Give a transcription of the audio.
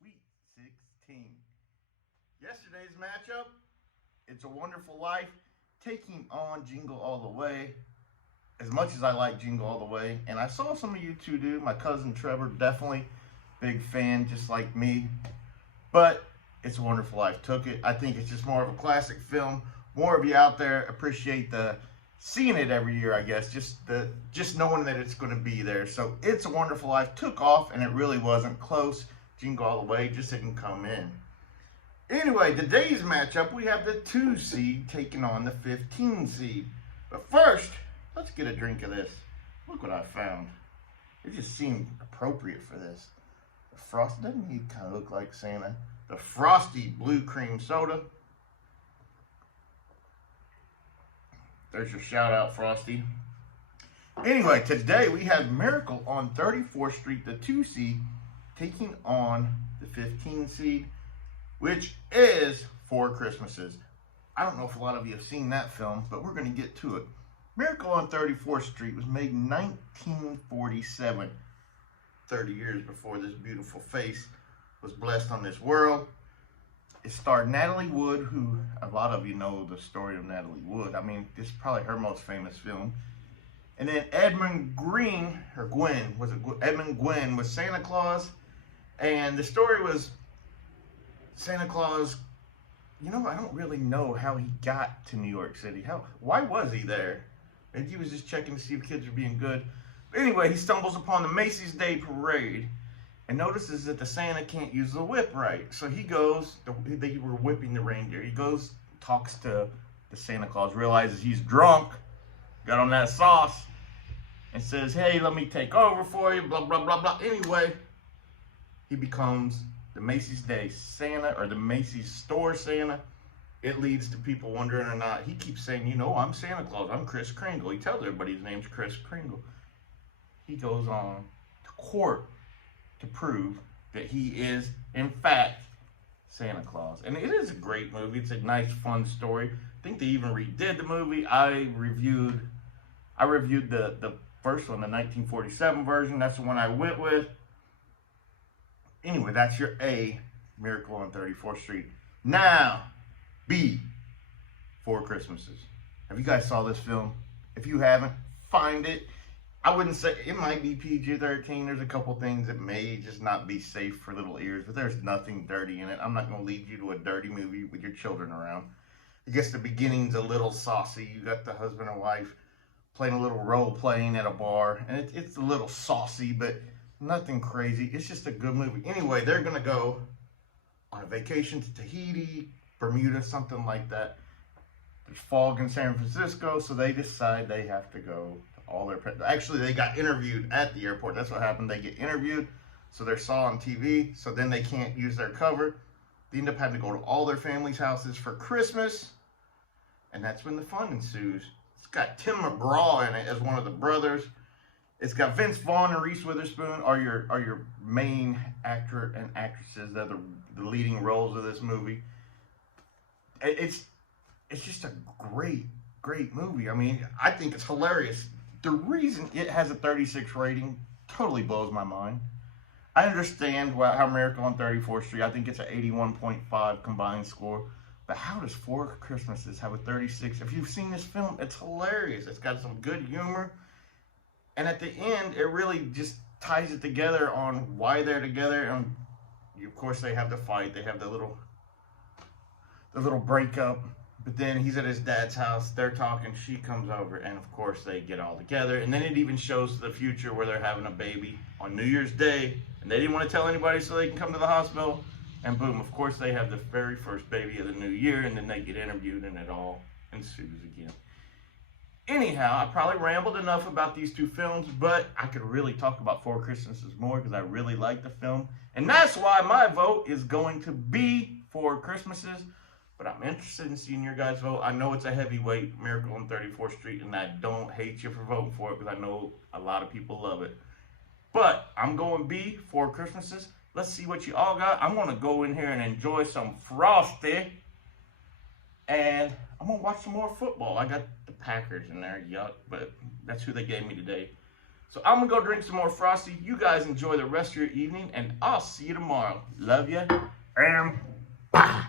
Sweet 16. Yesterday's matchup, It's a Wonderful Life, taking on Jingle All the Way. As much as I like Jingle All the Way, and I saw some of you two do, my cousin Trevor, definitely big fan, just like me. But It's a Wonderful Life took it. I think it's just more of a classic film. More of you out there appreciate the seeing it every year, I guess. Just knowing that it's going to be there. So It's a Wonderful Life took off, and it really wasn't close. Jingle All the Way just didn't come in. Anyway, today's matchup, we have the 2 seed taking on the 15 seed. But first, let's get a drink of this. Look what I found. It just seemed appropriate for this. The Frost, doesn't he kind of look like Santa? The Frosty Blue Cream Soda. There's your shout out, Frosty. Anyway, today we have Miracle on 34th Street, the 2 seed, taking on the 15 seed, which is Four Christmases. I don't know if a lot of you have seen that film, but we're going to get to it. Miracle on 34th Street was made in 1947, 30 years before this beautiful face was blessed on this world. It starred Natalie Wood, who a lot of you know the story of Natalie Wood. I mean, this is probably her most famous film. And then Edmund Green, or Gwen, Edmund Gwen was Santa Claus. And the story was Santa Claus, I don't really know how he got to New York City. Why was he there? Maybe he was just checking to see if kids are being good. But anyway, he stumbles upon the Macy's Day Parade and notices that the Santa can't use the whip right. So he goes, they were whipping the reindeer. He goes, talks to the Santa Claus, realizes he's drunk, got on that sauce, and says, hey, let me take over for you, blah, blah, blah, blah. Anyway, he becomes the Macy's Day Santa, or the Macy's Store Santa. It leads to people wondering or not. He keeps saying, I'm Santa Claus. I'm Kris Kringle. He tells everybody his name's Kris Kringle. He goes on to court to prove that he is, in fact, Santa Claus. And it is a great movie. It's a nice, fun story. I think they even redid the movie. I reviewed the first one, the 1947 version. That's the one I went with. Anyway, that's your A, Miracle on 34th Street. Now, B, Four Christmases. Have you guys saw this film? If you haven't, find it. I wouldn't say, it might be PG-13. There's a couple things that may just not be safe for little ears, but there's nothing dirty in it. I'm not going to lead you to a dirty movie with your children around. I guess the beginning's a little saucy. You got the husband and wife playing a little role-playing at a bar, and it's a little saucy, but nothing crazy. It's just a good movie. Anyway, they're going to go on a vacation to Tahiti, Bermuda, something like that. There's fog in San Francisco, so they decide they have to go to all their... Actually, they got interviewed at the airport. That's what happened. They get interviewed, so they're saw on TV, so then they can't use their cover. They end up having to go to all their family's houses for Christmas, and that's when the fun ensues. It's got Tim McGraw in it as one of the brothers. It's got Vince Vaughn and Reese Witherspoon are your main actor and actresses that are the leading roles of this movie. It's just a great movie. I mean, I think it's hilarious. The reason it has a 36 rating totally blows my mind. I understand how Miracle on 34th Street, I think it's an 81.5 combined score. But how does Four Christmases have a 36? If you've seen this film, it's hilarious. It's got some good humor. And at the end, it really just ties it together on why they're together. And of course, they have the fight. They have the little breakup. But then he's at his dad's house. They're talking. She comes over. And of course, they get all together. And then it even shows the future where they're having a baby on New Year's Day. And they didn't want to tell anybody so they can come to the hospital. And boom, of course, they have the very first baby of the new year. And then they get interviewed and it all ensues again. Anyhow, I probably rambled enough about these two films, but I could really talk about Four Christmases more because I really like the film. And that's why my vote is going to be Four Christmases. But I'm interested in seeing your guys' vote. I know it's a heavyweight, Miracle on 34th Street, and I don't hate you for voting for it because I know a lot of people love it. But I'm going B, Four Christmases. Let's see what you all got. I'm going to go in here and enjoy some Frosty. And I'm going to watch some more football. I got the Packers in there, yuck, but that's who they gave me today. So I'm going to go drink some more Frosty. You guys enjoy the rest of your evening, and I'll see you tomorrow. Love ya. And bye.